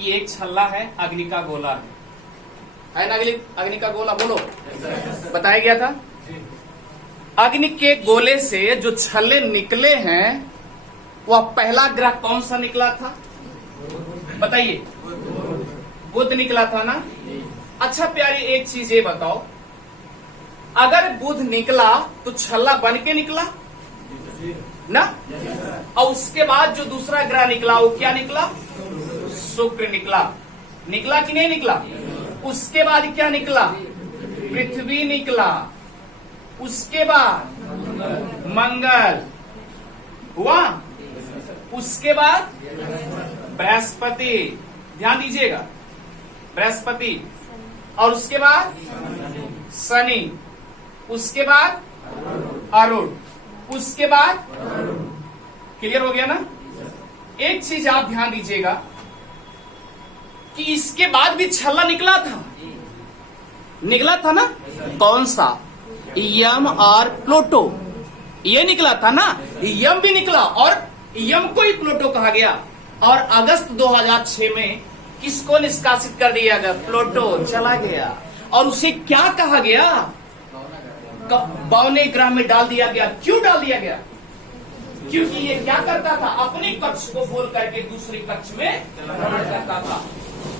कि एक छल्ला है, अग्नि का गोला है ना? अग्नि का गोला बोलो, बताया गया था। अग्नि के गोले से जो छल्ले निकले हैं वह पहला ग्रह कौन सा निकला था? बताइए। बुध निकला था ना? अच्छा प्यारी, एक चीज ये बताओ, अगर बुध निकला तो छल्ला बन के निकला ना? और उसके बाद जो दूसरा ग्रह निकला वो क्या निकला? शुक्र निकला। निकला कि नहीं निकला? उसके बाद क्या निकला? पृथ्वी निकला। उसके बाद मंगल हुआ। उसके बाद बृहस्पति, ध्यान दीजिएगा, बृहस्पति। और उसके बाद शनि। उसके बाद अरुण। उसके बाद क्लियर हो गया ना? एक चीज आप ध्यान दीजिएगा कि इसके बाद भी छल्ला निकला था। निकला था ना? कौन सा? यम और प्लूटो, ये निकला था ना? यम भी निकला और यम को ही प्लूटो कहा गया। और अगस्त 2006 में किसको निष्कासित कर दिया गया? प्लूटो चला गया। और उसे क्या कहा गया? बौने ग्रह में डाल दिया गया। क्यों डाल दिया गया? क्योंकि ये क्या करता था? अपने कक्ष को बोल करके दूसरे कक्ष में भ्रमण करता था।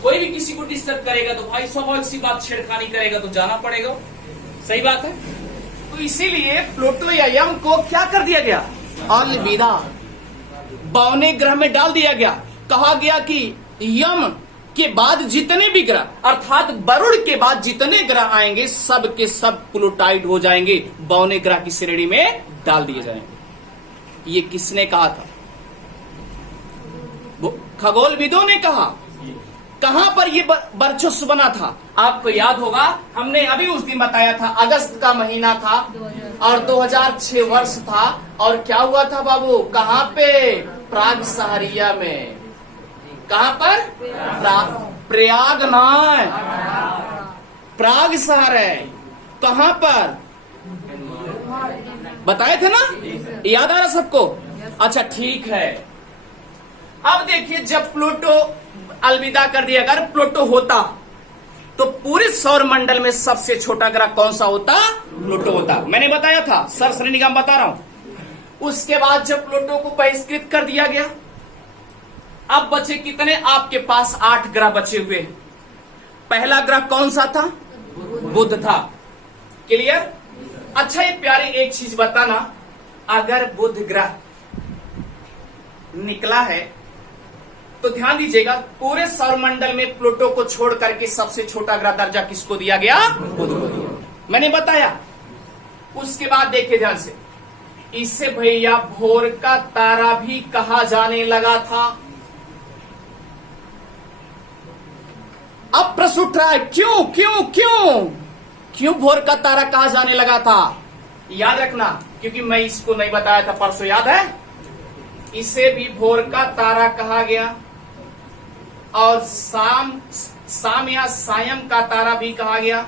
कोई भी किसी को डिस्टर्ब करेगा तो भाई स्वाभाविक सी बात, छेड़खानी करेगा तो जाना पड़ेगा। सही बात है। तो इसीलिए प्लूटो या यम को क्या कर दिया गया? अलविदा, बौने ग्रह में डाल दिया गया। कहा गया कि यम के बाद जितने भी ग्रह, अर्थात वरुण के बाद जितने ग्रह आएंगे सब के सब प्लूटाइड हो जाएंगे, बौने ग्रह की श्रेणी में डाल दिए जाएंगे। ये किसने कहा था? खगोलविदों ने कहा। कहां पर ये वर्चस्व बना था? आपको याद होगा, हमने अभी उस दिन बताया था, अगस्त का महीना था और 2006 वर्ष था। और क्या हुआ था बाबू? कहां पे? प्राग सहरिया में। कहां पर? प्रयाग ना, प्राग शहर है। कहां पर? बताए थे ना? याद आ रहा सबको? अच्छा ठीक है। अब देखिए, जब प्लूटो अलविदा कर दिया, अगर प्लूटो होता तो पूरे सौर मंडल में सबसे छोटा ग्रह कौन सा होता? प्लूटो होता। मैंने बताया था, सर श्रेणी का बता रहा हूं। उसके बाद जब प्लूटो को बहिष्कृत कर दिया गया, अब बचे कितने आपके पास? 8 ग्रह बचे हुए। पहला ग्रह कौन सा था? बुध था। क्लियर? अच्छा ये प्यारे, एक चीज बताना, अगर बुध ग्रह निकला है तो ध्यान दीजिएगा, पूरे सौरमंडल में प्लूटो को छोड़ करके सबसे छोटा ग्रह दर्जा किसको दिया गया? बुध को दिया। मैंने बताया। उसके बाद देखिए ध्यान से, इसे भैया भोर का तारा भी कहा जाने लगा था। अब प्रश्न उठ रहा है, क्यों क्यों क्यों क्यों भोर का तारा कहा जाने लगा था? याद रखना, क्योंकि मैं इसको नहीं बताया था परसों, याद है? इसे भी भोर का तारा कहा गया और शाम या सायं का तारा भी कहा गया।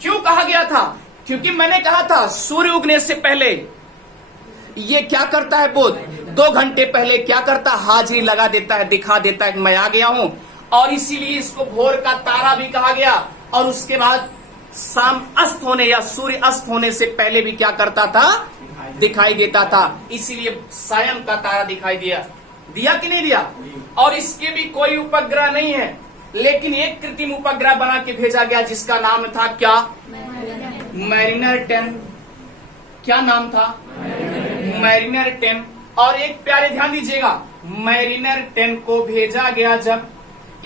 क्यों कहा गया था? क्योंकि मैंने कहा था सूर्य उगने से पहले ये क्या करता है? बुध 2 घंटे पहले क्या करता? हाजिरी लगा देता है, दिखा देता है कि मैं आ गया हूं। और इसीलिए इसको भोर का तारा भी कहा गया। और उसके बाद शाम अस्त होने या सूर्य अस्त होने से पहले भी क्या करता था? दिखाई देता था। इसीलिए सायं का तारा दिखाई दिया कि नहीं दिया? और इसके भी कोई उपग्रह नहीं है, लेकिन एक कृत्रिम उपग्रह बना के भेजा गया जिसका नाम था क्या? मैरिनर 10। क्या नाम था? मैरिनर 10। और एक प्यारे ध्यान दीजिएगा, मैरिनर 10 को भेजा गया जब,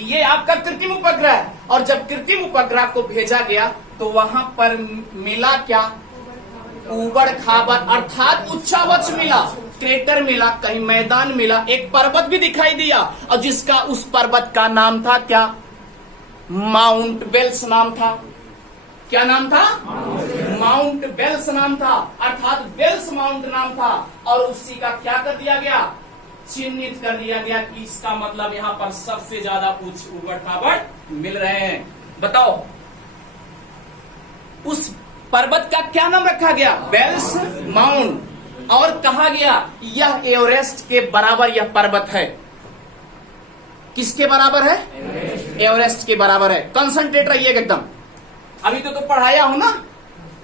ये आपका कृत्रिम उपग्रह है, और जब कृत्रिम उपग्रह को भेजा गया तो वहां पर मिला क्या? ऊबड़ खाबड़ अर्थात उच्चावच मिला, क्रेटर मिला, कहीं मैदान मिला, एक पर्वत भी दिखाई दिया, और जिसका उस पर्वत का नाम था क्या? माउंट बेल्स नाम था। क्या नाम था? माउंट बेल्स नाम था, अर्थात बेल्स माउंट नाम था। और उसी का क्या कर दिया गया? चिन्हित कर दिया गया कि इसका मतलब यहाँ पर सबसे ज्यादा ऊबड़ खाबड़ मिल रहे हैं। बताओ उस पर्वत का क्या नाम रखा गया? Bells Mount. और कहा गया यह एवरेस्ट के बराबर यह पर्वत है। किसके बराबर है? एवरेस्ट के बराबर है। कंसंट्रेट रहिएगा एकदम। अभी तो पढ़ाया हूं ना,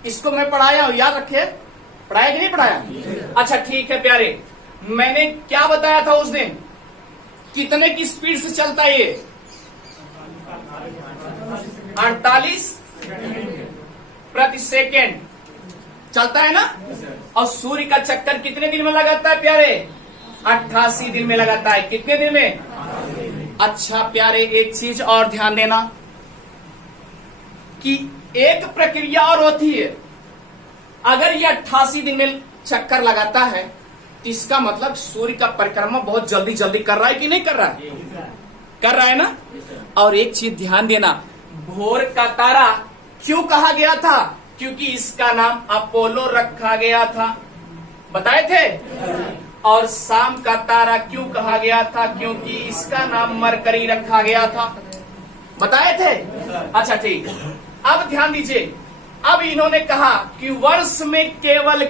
इसको मैं पढ़ाया हूं, याद रखे। पढ़ाया कि नहीं पढ़ाया? अच्छा ठीक है प्यारे, मैंने क्या बताया था उस दिन? कितने की स्पीड से चलता है ये? 48 प्रति सेकेंड चलता है ना। और सूर्य का चक्कर कितने दिन में लगाता है प्यारे? 88 दिन में लगाता है। कितने दिन में? अच्छा प्यारे, एक चीज और ध्यान देना कि एक प्रक्रिया और होती है। अगर ये 88 दिन में चक्कर लगाता है तो इसका मतलब सूर्य का परिक्रमा बहुत जल्दी जल्दी कर रहा है कि नहीं कर रहा है? कर रहा है ना। और एक चीज ध्यान देना, भोर का तारा क्यों कहा गया था? क्योंकि इसका नाम अपोलो रखा गया था, बताए थे। और शाम का तारा क्यों कहा गया था? क्योंकि इसका नाम मरकरी रखा गया था, बताए थे। अच्छा ठीक, अब ध्यान दीजिए। अब इन्होंने कहा कि वर्ष में केवल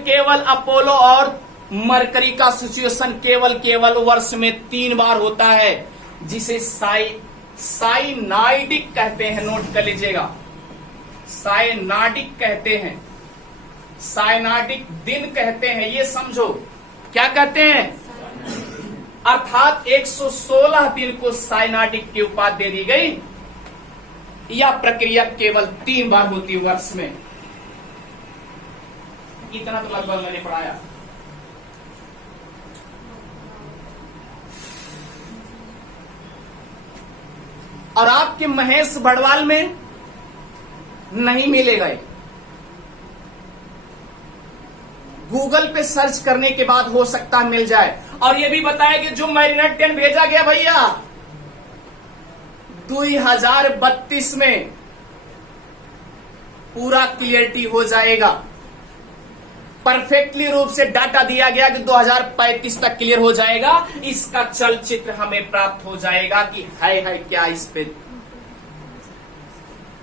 अपोलो और मरकरी का सिचुएशन केवल वर्ष में 3 बार होता है, जिसे साइनाइडिक कहते हैं। नोट कर लीजिएगा, साइनाडिक कहते हैं, साइनाडिक दिन कहते हैं। ये समझो क्या कहते हैं? अर्थात 116 दिन को साइनाडिक की उपाधि दे दी गई। यह प्रक्रिया केवल 3 बार होती है वर्ष में। इतना तो लगभग मैंने पढ़ाया। और आपके महेश भड़वाल में नहीं मिलेगा। गूगल पे सर्च करने के बाद हो सकता है मिल जाए। और ये भी बताया कि जो मैरिनेट 10 भेजा गया भैया 2032 में पूरा क्लियरिटी हो जाएगा। परफेक्टली रूप से डाटा दिया गया कि 2035 तक क्लियर हो जाएगा। इसका चलचित्र हमें प्राप्त हो जाएगा कि है क्या, इस पे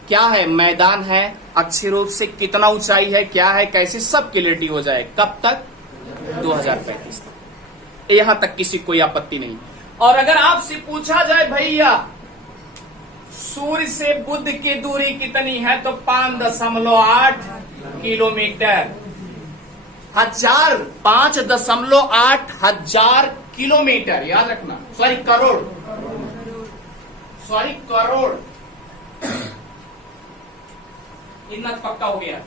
क्या है, मैदान है, अच्छे रूप से कितना ऊंचाई है, क्या है, कैसे, सब क्लियरिटी हो जाए। कब तक? 2035 तक। यहां तक किसी कोई आपत्ति नहीं। और अगर आपसे पूछा जाए भैया सूर्य से बुध की दूरी कितनी है, तो 5.8 किलोमीटर। 5.8 हजार किलोमीटर, याद रखना। सॉरी करोड़। इतना पक्का हो गया।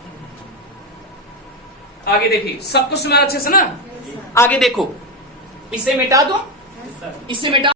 आगे देखिए, सबको सुना अच्छे से ना। आगे देखो, इसे मिटा दो, इसे मिटा